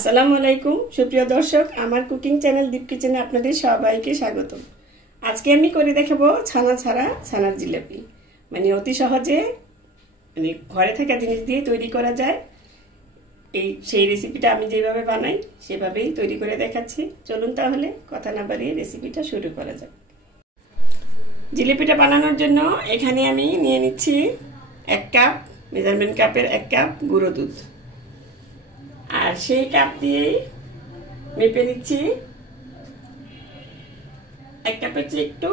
আসসালামু আলাইকুম সুপ্রিয় দর্শক, আমার কুকিং চ্যানেল দীপ কিচেনে আপনাদের সবাইকে স্বাগত। আজকে আমি করে দেখাবো ছানা ছাড়া ছানার জিলাপি। মানে অতি সহজে ঘরে থাকা জিনিস দিয়ে তৈরি করা যায়। সেই রেসিপিটা আমি যেভাবে বানাই সেভাবেই তৈরি করে দেখাচ্ছি। চলুন তাহলে কথা না বাড়িয়ে রেসিপিটা শুরু করা যাক। জিলাপিটা বানানোর জন্য এখানে আমি নিয়ে নিচ্ছি 1 কাপ, মেজারমেন্ট কাপের 1 কাপ গুঁড়ো দুধ। আর সেই কাপ দিয়েই মেপে নিচ্ছি 1 কাপের চেয়ে একটু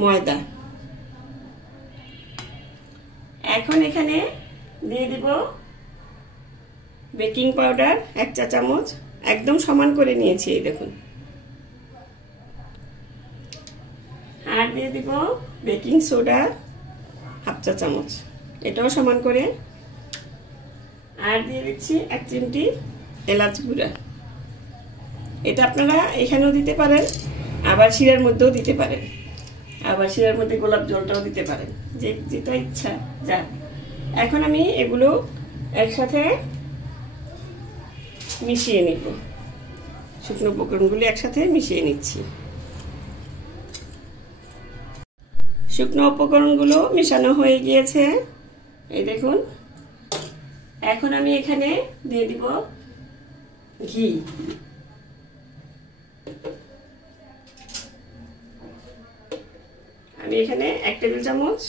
ময়দা। এখন এখানে দিয়ে দিব বেকিং পাউডার 1 চা চামচ, একদম সমান করে নিয়েছি, এই দেখুন। আর দিয়ে দিব বেকিং সোডা 1/2 চা চামচ, এটাও সমান করে। আর দিয়ে দিচ্ছি 1 চিমটি এলাচ গুঁড়া। এটা আপনারা এখানেও দিতে পারেন, আবার শিরার মধ্যেও দিতে পারেন, আবার শিরার মধ্যে গোলাপ জলটাও দিতে পারেন, যেটা ইচ্ছা যা। এখন আমি এগুলো একসাথে মিশিয়ে নিব। শুকনো উপকরণগুলো একসাথে মিশিয়ে নিচ্ছি। শুকনো উপকরণগুলো মিশানো হয়ে গিয়েছে, এই দেখুন। এখন আমি এখানে দিয়ে দিব ঘি। আমি এখানে 1 টেবিল চামচ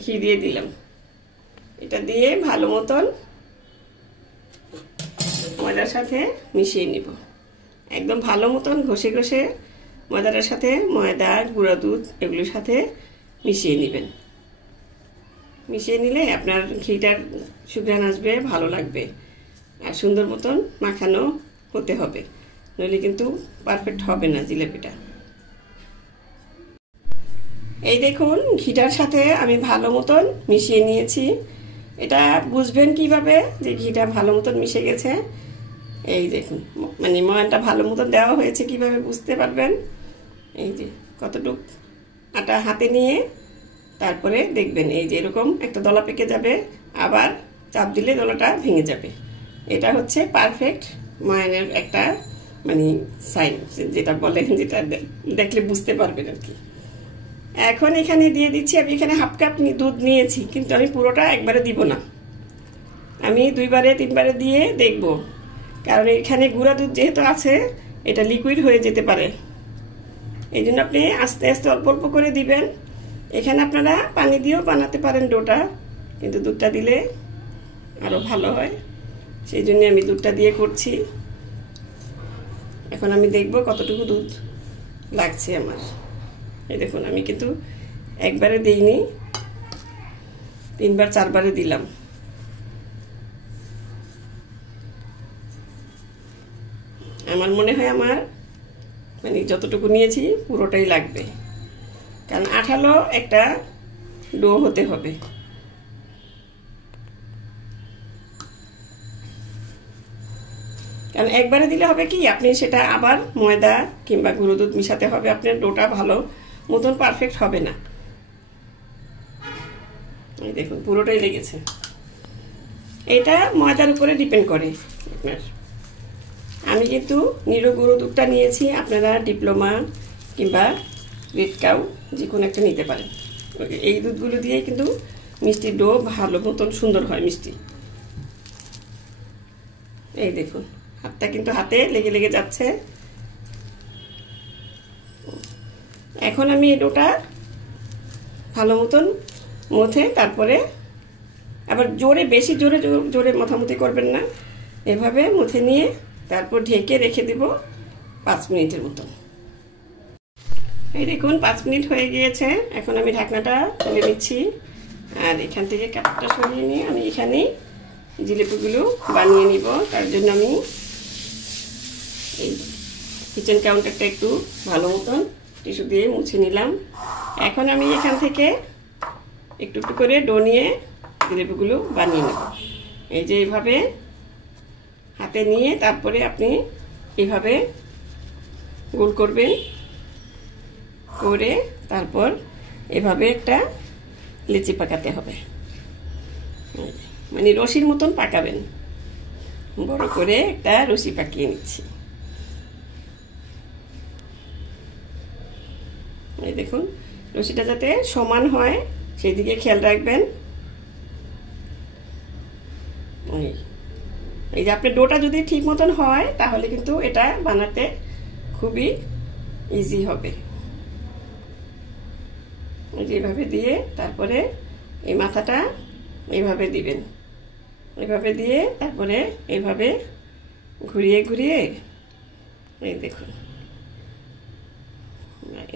ঘি দিয়ে দিলাম। এটা দিয়ে ভালো মতন ময়দার সাথে মিশিয়ে নিব। একদম ভালো মতন ঘষে ঘষে ময়দাটার সাথে ময়দা, গুঁড়া দুধ এগুলোর সাথে মিশিয়ে নেবেন। মিশিয়ে নিলে আপনার ঘিটার সুঘ্রাণ আসবে, ভালো লাগবে। আর সুন্দর মতন মাখানো হতে হবে, নইলে কিন্তু পারফেক্ট হবে না জিলাপিটা। এই দেখুন, ঘিটার সাথে আমি ভালো মতন মিশিয়ে নিয়েছি। এটা বুঝবেন কিভাবে যে ঘিটা ভালো মতন মিশে গেছে? এই দেখুন, মানে ময়ানটা ভালো মতন দেওয়া হয়েছে, কিভাবে বুঝতে পারবেন? এই যে কতটুক আটা হাতে নিয়ে তারপরে দেখবেন এই যে এরকম একটা দলা পেকে যাবে, আবার চাপ দিলে দলাটা ভেঙে যাবে। এটা হচ্ছে পারফেক্ট ময়ানের একটা মানে সাইন, যেটা বলে, যেটা দেখলে বুঝতে পারবেন আর কি। এখন এখানে দিয়ে দিচ্ছি, আমি এখানে 1/2 কাপ দুধ নিয়েছি, কিন্তু আমি পুরোটা একবারে দিব না, আমি 2বারে 3বারে দিয়ে দেখব। কারণ এখানে গুঁড়া দুধ যেহেতু আছে, এটা লিকুইড হয়ে যেতে পারে। এই জন্য আপনি আস্তে আস্তে অল্প অল্প করে দিবেন। এখানে আপনারা পানি দিয়েও বানাতে পারেন ডোটা, কিন্তু দুধটা দিলে আরো ভালো হয়, সেই জন্য আমি দুধটা দিয়ে করছি। এখন আমি দেখব কতটুকু দুধ লাগছে আমার। এই দেখুন, আমি কিন্তু একবারে দিইনি, 3বার 4বারে দিলাম। আমার মনে হয় আমার মানে যতটুকু নিয়েছি পুরোটাই লাগবে, কারণ আঠালো একটা ডো হতে হবে। কারণ একবারে দিলে হবে কি, আপনি সেটা আবার ময়দা কিংবা গুঁড়ো দুধ মিশাতে হবে, আপনার ডোটা ভালো মতন পারফেক্ট হবে না। এই দেখুন, পুরোটাই লেগেছে। এটা ময়দার উপরে ডিপেন্ড করে আপনার। আমি কিন্তু নিরো গুঁড়ো দুধটা নিয়েছি, আপনারা ডিপ্লোমা কিংবা রেড কাউ যে কোনো একটা নিতে পারেন। এই দুধগুলো দিয়ে কিন্তু মিষ্টি ডো ভালো মতন সুন্দর হয় মিষ্টি। এই দেখুন, হাতটা কিন্তু হাতে লেগে লেগে যাচ্ছে। এখন আমি এই ডোটা ভালো মতন মথে তারপরে আবার জোরে, বেশি জোরে জোরে মথামতি করবেন না, এভাবে মথে নিয়ে তারপর ঢেকে রেখে দিব 5 মিনিটের মতো। এই দেখুন, 5 মিনিট হয়ে গিয়েছে। এখন আমি ঢাকনাটা তুলে নিচ্ছি, আর এখান থেকে কাপটা সরিয়ে নিয়ে আমি এখানেই জিলিপিগুলো বানিয়ে নিব। তার জন্য আমি এই কিচেন কাউন্টারটা একটু ভালো মতন টিস্যু দিয়ে মুছে নিলাম। এখন আমি এখান থেকে একটু একটু করে ডো নিয়ে জিলিপিগুলো বানিয়ে নেব। এই যে এইভাবে হাতে নিয়ে তারপরে আপনি এইভাবে গোল করবেন, করে তারপর এভাবে একটা লেচি পাকাতে হবে, মানে রশির মতন পাকাবেন। বড় করে একটা রুটি পাকিয়ে নিচ্ছি। এই দেখুন রুটিটা যাতে সমান হয় সেই দিকে খেয়াল রাখবেন। এই যে আপনার ডোটা যদি ঠিক মতন হয় তাহলে কিন্তু এটা বানাতে খুবই ইজি হবে। এইভাবে দিয়ে তারপরে এই মাথাটা এইভাবে দিবেন, এইভাবে দিয়ে তারপরে এইভাবে ঘুরিয়ে ঘুরিয়ে এই দেখুন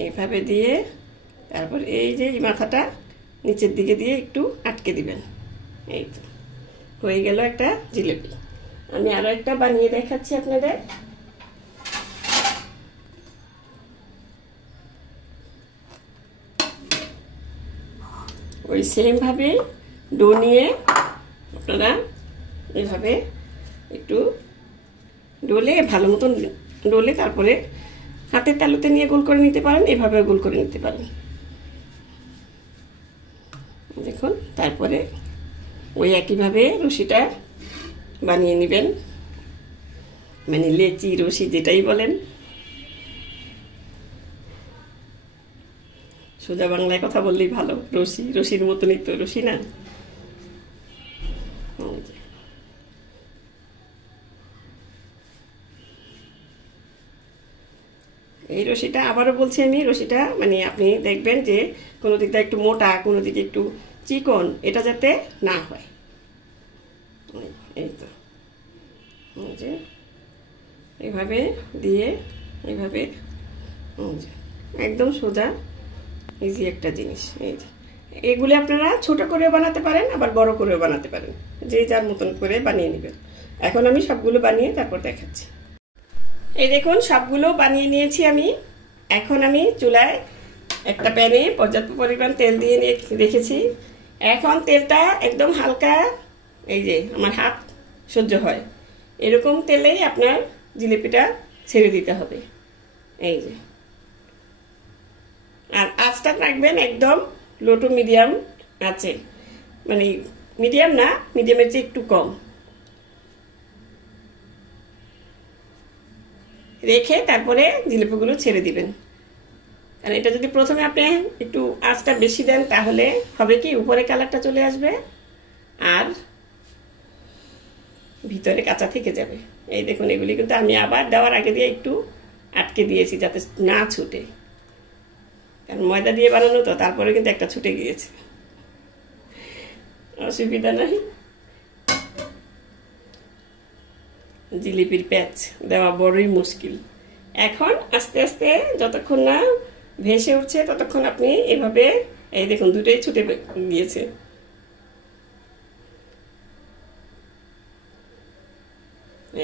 এইভাবে দিয়ে তারপর এই যে এই মাথাটা নিচের দিকে দিয়ে একটু আটকে দিবেন। এই তো হয়ে গেল একটা জিলেপি। আমি আরো একটা বানিয়ে দেখাচ্ছি আপনাদের। ওই সেম ভাবে ডো নিয়ে আপনারা এইভাবে একটু ডোলে ভালো মতন ডোলে তারপরে হাতের তালুতে নিয়ে গোল করে নিতে পারেন, এভাবে গোল করে নিতে পারেন। দেখুন তারপরে ওই একইভাবে রুটিটা বানিয়ে নেবেন, মানে লেচি রশি যেটাই বলেন। সোজা বাংলায় কথা বললেই ভালো। রশি রশির মতনই তো, রশি না? এই রশিটা আবারও বলছি আমি, রশিটা মানে আপনি দেখবেন যে কোনো দিকটা একটু মোটা কোনো দিকে একটু চিকন, এটা যাতে না হয়। এই তো যে এইভাবে দিয়ে এইভাবে একদম সোজা ইজি একটা জিনিস। এই যে এগুলি আপনারা ছোট করে বানাতে পারেন আবার বড় করেও বানাতে পারেন, যে যার মতন করে বানিয়ে নেবেন। এখন আমি সবগুলো বানিয়ে তারপর দেখাচ্ছি। এই দেখুন সবগুলো বানিয়ে নিয়েছি আমি। এখন আমি চুলায় একটা প্যানে পর্যাপ্ত পরিমাণ তেল দিয়ে রেখেছি। এখন তেলটা একদম হালকা, এই যে আমার হাত সহ্য হয় এরকম তেলেই আপনার জিলিপিটা ছেড়ে দিতে হবে। এই যে আর আঁচটা রাখবেন একদম লো টু মিডিয়াম আছে, মানে মিডিয়াম না, মিডিয়ামের চেয়ে একটু কম রেখে তারপরে জিলিপিগুলো ছেড়ে দিবেন। আর এটা যদি প্রথমে আপনি একটু আঁচটা বেশি দেন তাহলে হবে কি উপরে কালারটা চলে আসবে আর ভিতরে কাঁচা থেকে যাবে। এই দেখুন এগুলি কিন্তু আমি আবার দেওয়ার আগে দিয়ে একটু আটকে দিয়েছি যাতে না ছুটে, কারণ ময়দা দিয়ে বানানো তো, তারপরে কিন্তু একটা ছুটে গিয়েছে, অসুবিধা নাই। জিলিপির প্যাচ দেওয়া বড়ই মুশকিল। এখন আস্তে আস্তে যতক্ষণ না ভেসে উঠছে ততক্ষণ আপনি এভাবে, এই দেখুন দুটোই ছুটে গিয়েছে।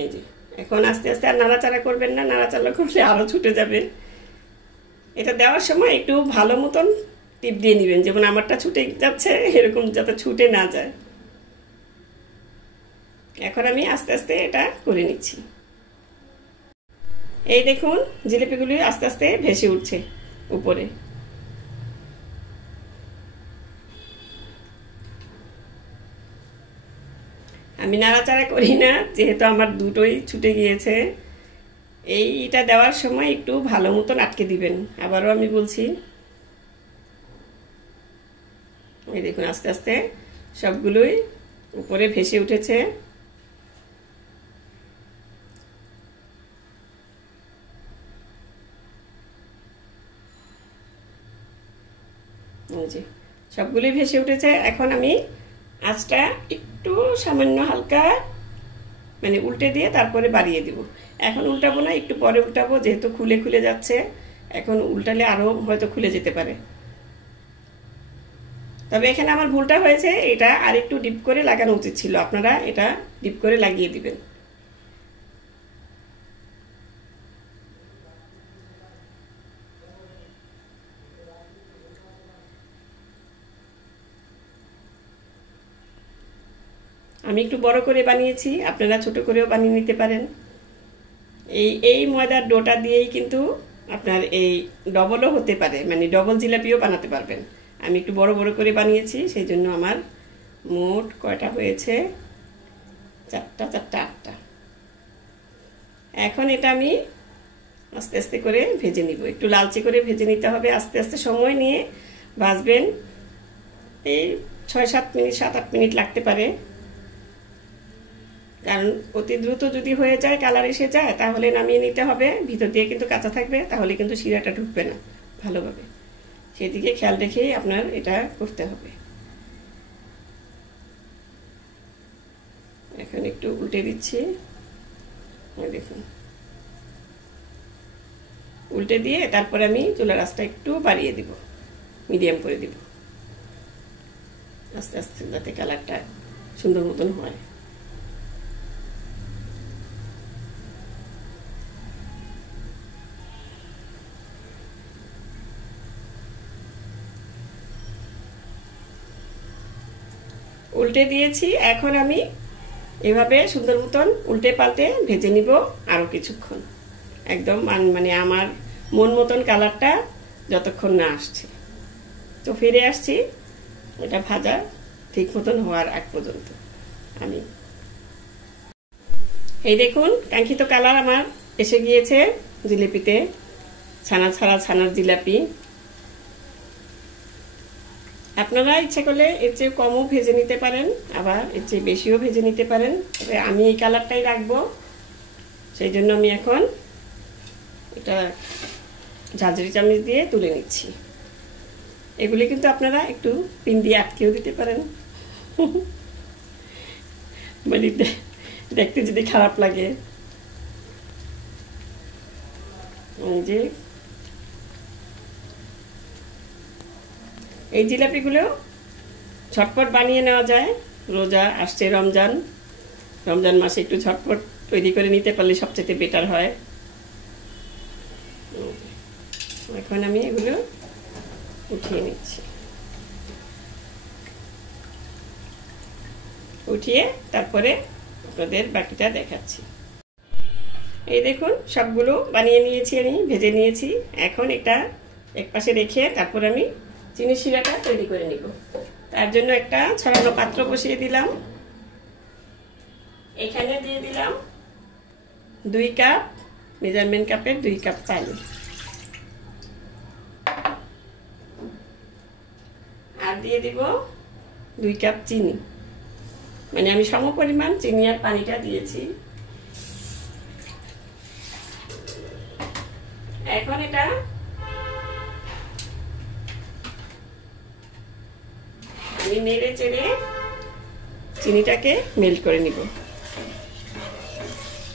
এই যে এখন আস্তে আস্তে আর নাড়াচাড়া করবেন না, নাড়াচাড়া করলে আরো ছুটে যাবে। এটা দেওয়ার সময় একটু ভালো মতন টিপ দিয়ে নেবেন, যেমন আমারটা ছুটে যাচ্ছে এরকম যাতে ছুটে না যায়। এখন আমি আস্তে আস্তে এটা করে নিচ্ছি। এই দেখুন জিলিপিগুলি আস্তে আস্তে ভেসে উঠছে উপরে। আমি নাড়াচাড়া করি না যেহেতু আমার দুটোই ছুটে গিয়েছে। এইটা দেওয়ার সময় একটু ভালো মতন আটকে দিবেন, আবারও আমি বলছি। এই দেখুন আস্তে আস্তে সবগুলোই উপরে ভেসে উঠেছে। সবগুলোই ভেসে উঠেছে। এখন আমি আঁচটা একটু সামান্য হালকা মানে উল্টে দিয়ে তারপরে বাড়িয়ে দিব। এখন উল্টাবো না, একটু পরে উল্টাবো, যেহেতু খুলে খুলে যাচ্ছে। এখন উল্টালে আরো হয়তো খুলে যেতে পারে। তবে এখানে আমার ভুলটা হয়েছে, এটা আর একটু ডিপ করে লাগানো উচিত ছিল। আপনারা এটা ডিপ করে লাগিয়ে দিবেন। আমি একটু বড় করে বানিয়েছি, আপনারা ছোট করেও বানিয়ে নিতে পারেন। এই ময়দার ডোটা দিয়েই কিন্তু আপনার এই ডবলও হতে পারে, মানে ডবল জিলাপিও বানাতে পারবেন। আমি একটু বড় বড় করে বানিয়েছি, সেই জন্য আমার মোট কয়টা হয়েছে, 4টা 4টা 8টা। এখন এটা আমি আস্তে আস্তে করে ভেজে নিব, একটু লালচে করে ভেজে নিতে হবে। আস্তে আস্তে সময় নিয়ে ভাজবেন, এই 6-7 মিনিট 7-8 মিনিট লাগতে পারে, কারণ অতি দ্রুত যদি হয়ে যায়, কালার এসে যায়, তাহলে নামিয়ে নিতে হবে। ভিতর দিয়ে কিন্তু কাঁচা থাকবে, তাহলে কিন্তু শিরাটা ঢুকবে না ভালোভাবে। সেদিকে খেয়াল রেখেই আপনার এটা করতে হবে। এখন একটু উল্টে দিচ্ছি, দেখুন উল্টে দিয়ে তারপরে আমি চুলার আঁচটা একটু বাড়িয়ে দিব, মিডিয়াম করে দিব, আস্তে আস্তে যাতে কালারটা সুন্দর মতন হয়। উল্টে দিয়েছি, এখন আমি এভাবে সুন্দর মতন উল্টে পাল্টে ভেজে নিব আরো কিছুক্ষণ, একদম মানে আমার মন মতন কালারটা যতক্ষণ না আসছে। তো ফিরে আসছি এটা ভাজা ঠিক মতন হওয়ার আগ পর্যন্ত। আমি এই দেখুন কাঙ্ক্ষিত কালার আমার এসে গিয়েছে জিলিপিতে, ছানা ছাড়া ছানার জিলাপি। আপনারা ইচ্ছে করলে এর চেয়ে কমও ভেজে নিতে পারেন, আবার এর চেয়ে বেশিও ভেজে নিতে পারেন। তবে আমি এই কালারটাই রাখবো, সেই জন্য আমি এখন এটা ঝাঁঝরি চামচ দিয়ে তুলে নিচ্ছি। এগুলি কিন্তু আপনারা একটু পিন দিয়ে আটকেও দিতে পারেন, মানে দেখতে যদি খারাপ লাগে। যে এই জিলাপিগুলো ঝটপট বানিয়ে নেওয়া যায়। রোজা আসছে, রমজান মাসে একটু ঝটপট তৈরি করে নিতে পারলে সবচেয়ে বেটার হয়। এখন আমি এগুলো উঠিয়ে নিচ্ছি, উঠিয়ে তারপরে আপনাদের বাকিটা দেখাচ্ছি। এই দেখুন সবগুলো বানিয়ে নিয়েছি, আমি ভেজে নিয়েছি। এখন এটা একপাশে রেখে তারপর আমি চিনি শিরাটা তৈরি করে নিব। তার জন্য একটা ছড়ানো পাত্র বসিয়ে দিলাম, এখানে দিয়ে দিলাম 2 কাপ, মেজারমেন্ট কাপের 2 কাপ পানি, আর দিয়ে দিব 2 কাপ চিনি। মানে আমি সমপরিমাণ চিনি আর পানিটা দিয়েছি। এখন এটা আমি নেড়ে চেড়ে চিনিটাকে মেল্ট করে নিব।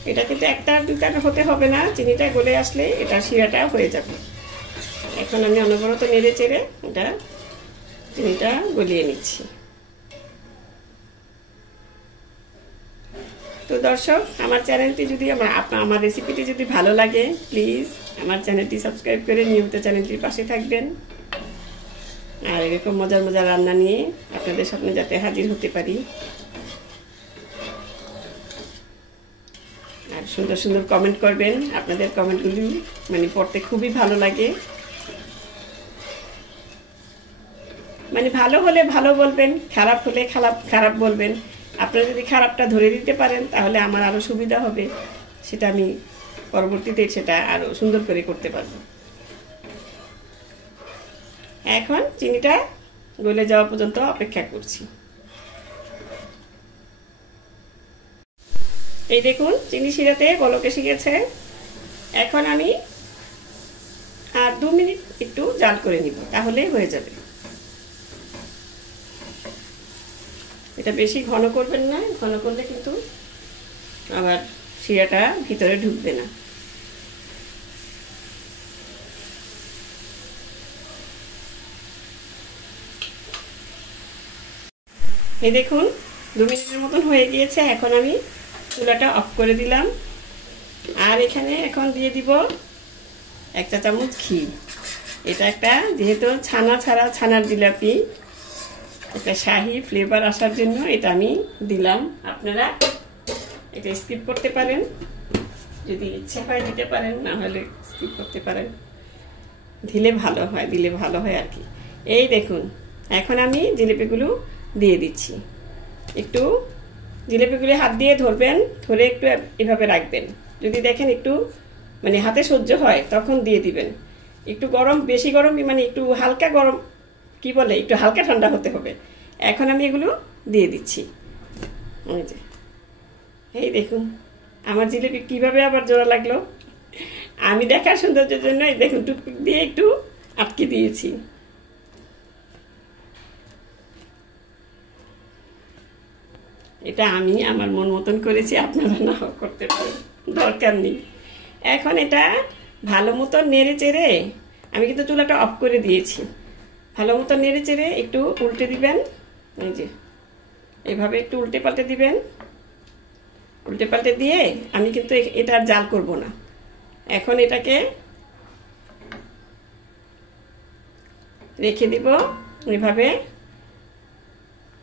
এটা কিন্তু 1-2 হতে হবে না, চিনিটা গলে আসলে এটা শিরাটা হয়ে যাবে। এখন আমি অনবরত নেড়ে চেড়ে এটা চিনিটা গলিয়ে নিচ্ছি। তো দর্শক, আমার চ্যানেলটি যদি আমার রেসিপিটি যদি ভালো লাগে, প্লিজ আমার চ্যানেলটি সাবস্ক্রাইব করে নিয়মিত চ্যানেলটির পাশে থাকবেন। আর এরকম মজার মজার রান্না নিয়ে আপনাদের সামনে যাতে হাজির হতে পারি। আর সুন্দর সুন্দর কমেন্ট করবেন, আপনাদের কমেন্টগুলি মানে পড়তে খুবই ভালো লাগে। মানে ভালো হলে ভালো বলবেন, খারাপ হলে খারাপ বলবেন। আপনারা যদি খারাপটা ধরে দিতে পারেন তাহলে আমার আরো সুবিধা হবে, সেটা আমি পরবর্তীতে সেটা আরো সুন্দর করে করতে পারবো। এখন চিনিটা গলে যাওয়া পর্যন্ত অপেক্ষা করছি। এই দেখুন চিনি শিরাতে বলক এসে গেছে। এখন আমি আর 2 মিনিট একটু জাল করে নিব, তাহলেই হয়ে যাবে। এটা বেশি ঘন করবেন না, ঘন করলে কিন্তু আবার শিরাটা ভিতরে ঢুকবে না। এই দেখুন 2 মিনিটের মতন হয়ে গিয়েছে। এখন আমি চুলাটা অফ করে দিলাম, আর এখানে এখন দিয়ে দিব 1 চা চামচ ঘি। এটা একটা যেহেতু ছানা ছাড়া ছানার জিলাপি, একটা শাহি ফ্লেভার আসার জন্য এটা আমি দিলাম। আপনারা এটা স্কিপ করতে পারেন, যদি ইচ্ছে হয় দিতে পারেন, না হলে স্কিপ করতে পারেন। দিলে ভালো হয় আর কি। এই দেখুন এখন আমি জিলিপিগুলো দিয়ে দিচ্ছি। একটু জিলিপিগুলি হাত দিয়ে ধরবেন, ধরে একটু এভাবে রাখবেন, যদি দেখেন একটু মানে হাতে সহ্য হয় তখন দিয়ে দিবেন। একটু গরম, বেশি গরম মানে একটু হালকা গরম, কি বলে, একটু হালকা ঠান্ডা হতে হবে। এখন আমি এগুলো দিয়ে দিচ্ছি। এই দেখুন আমার জিলিপি কিভাবে আবার জোড়া লাগলো। আমি দেখার সৌন্দর্যের জন্য এই দেখুন টুথপিক দিয়ে একটু আটকে দিয়েছি। এটা আমি আমার মন মতন করেছি, আপনারা নাও করতে পারেন, দরকার নেই। এখন এটা ভালো মতন নেড়ে চেড়ে, আমি কিন্তু চুলাটা অফ করে দিয়েছি, ভালো মতন নেড়ে চেড়ে একটু উল্টে দিবেন। এই যে এইভাবে একটু উল্টে পাল্টে দিবেন। উল্টে পাল্টে দিয়ে আমি কিন্তু এটা আর জাল করব না। এখন এটাকে রেখে দিব এইভাবে,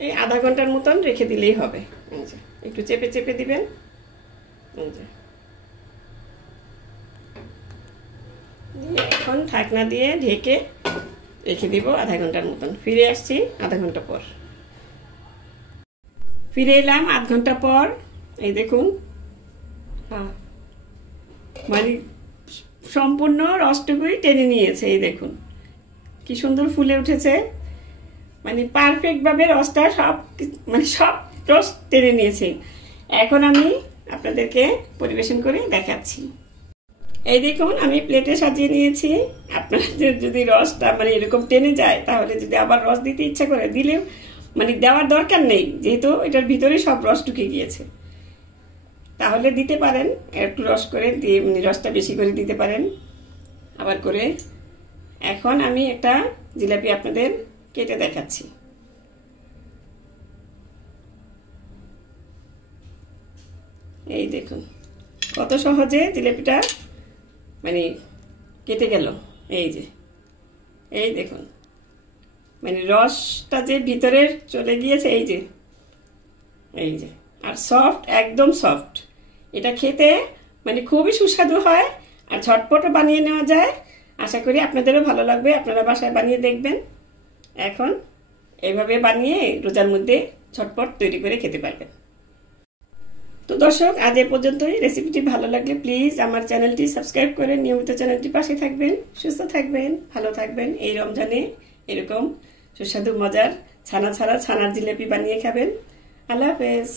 এই আধা ঘন্টার মতন রেখে দিলেই হবে। এই যে একটু চেপে চেপে দিবেন। এই যে এখন ঢাকনা দিয়ে ঢেকে রেখে দিব আধা ঘন্টার মতন। ফিরে আসছি আধা ঘন্টা পর। ফিরে এলাম আধ ঘন্টা পর। এই দেখুন মানে সম্পূর্ণ রসটুকুই টেনে নিয়েছে। এই দেখুন কি সুন্দর ফুলে উঠেছে, মানে পারফেক্ট ভাবে রসটা সব রস টেনে নিয়েছে। এখন আমি আপনাদেরকে পরিবেশন করে দেখাচ্ছি। এই দেখুন আমি প্লেটে সাজিয়ে নিয়েছি। আপনাদের যদি রসটা মানে এরকম টেনে যায়, তাহলে যদি আবার রস দিতে ইচ্ছা করে দিলেও মানে দেওয়ার দরকার নেই, যেহেতু এটার ভিতরে সব রস ঢুকে গিয়েছে। তাহলে দিতে পারেন একটু রস করে দিয়ে, মানে রসটা বেশি করে দিতে পারেন আবার করে। এখন আমি একটা জিলাপি আপনাদের কেটে দেখাচ্ছি। এই দেখুন কত সহজে জিলাপিটা মানে কেটে গেল। এই যে এই দেখুন মানে রসটা যে ভিতরে চলে গিয়েছে। এই যে আর সফট, একদম সফট। এটা খেতে মানে খুবই সুস্বাদু হয় আর ঝটপটও বানিয়ে নেওয়া যায়। আশা করি আপনাদেরও ভালো লাগবে, আপনারা বাসায় বানিয়ে দেখবেন। এখন এইভাবে বানিয়ে রোজার মধ্যে ঝটপট তৈরি করে খেতে পারবেন। তো দর্শক আজ এ পর্যন্তই। রেসিপিটি ভালো লাগলে প্লিজ আমার চ্যানেলটি সাবস্ক্রাইব করে নিয়মিত চ্যানেলটি পাশে থাকবেন। সুস্থ থাকবেন, ভালো থাকবেন। এই রমজানে এরকম সুস্বাদু মজার ছানা ছাড়া ছানার জিলাপি বানিয়ে খাবেন। আল্লাহ হাফেজ।